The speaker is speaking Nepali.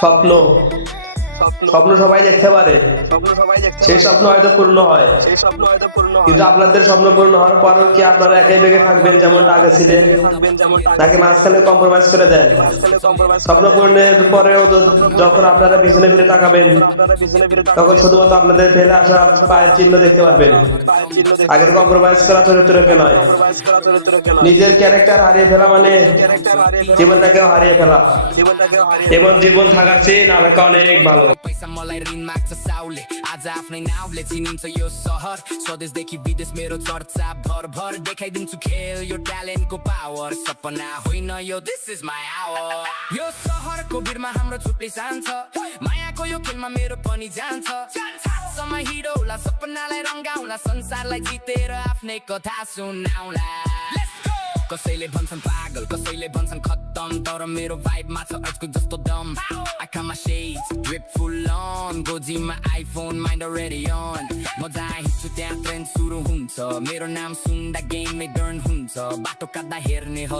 স্বপ্ন স্বপ্ন সবাই দেখতে পারে, সেই স্বপ্ন হয়তো পূর্ণ হয়, কিন্তু আপনাদের স্বপ্ন পূর্ণ হওয়ার পরও কি আপনারা একই বেগে থাকবেন যেমনটা আগে ছিলেন, নাকি মাঝখানে কম্প্রোমাইজ করে দেন? স্বপ্ন পূরণের পরেও যখন আপনারা পিছনে ফিরে তাকাবেন, তখন শুধুমাত্র আপনাদের ফেলে আসা পায়ের চিহ্ন দেখতে পারবেন। আগের কম্প্রোমাইজ করা চরিত্রকে নয়, নিজের ক্যারেক্টার হারিয়ে ফেলা মানে জীবনটাকেও হারিয়ে ফেলা, এবং জীবন থাকার চেয়ে না থাকা অনেক ভালো। पैसा मलाई ऋण माग्छ साउले आज आफ्नै नाउँले चिनिन्छ यो सहर स्वदेशदेखि विदेश मेरो चर्चा भर भर देखाइदिन्छु खेल यो ट्यालेन्टको पावर सपना होइन यो दिस इज माई आवर यो सहरको भिडमा हाम्रो छुट्टै शान छ मायाको यो खेलमा मेरो पनि जान्छ समय हिरोला सपनालाई रङ्गाउला संसारलाई जितेर आफ्नै कथा सुनाउला कसैले भन्छन् पागल कसैले भन्छन् खत्तम तर मेरो भाइबमा छ अजको जस्तो दम I got my shades drip full on गोजीमा आइफोन माइन्ड already on म जहाँ हिँड्छु त्यहाँ ट्रेन्ड सुरु हुन्छ मेरो नाम सुन्दा गेममै डर्न हुन्छ बाटो काट्दा हेर्नेहरू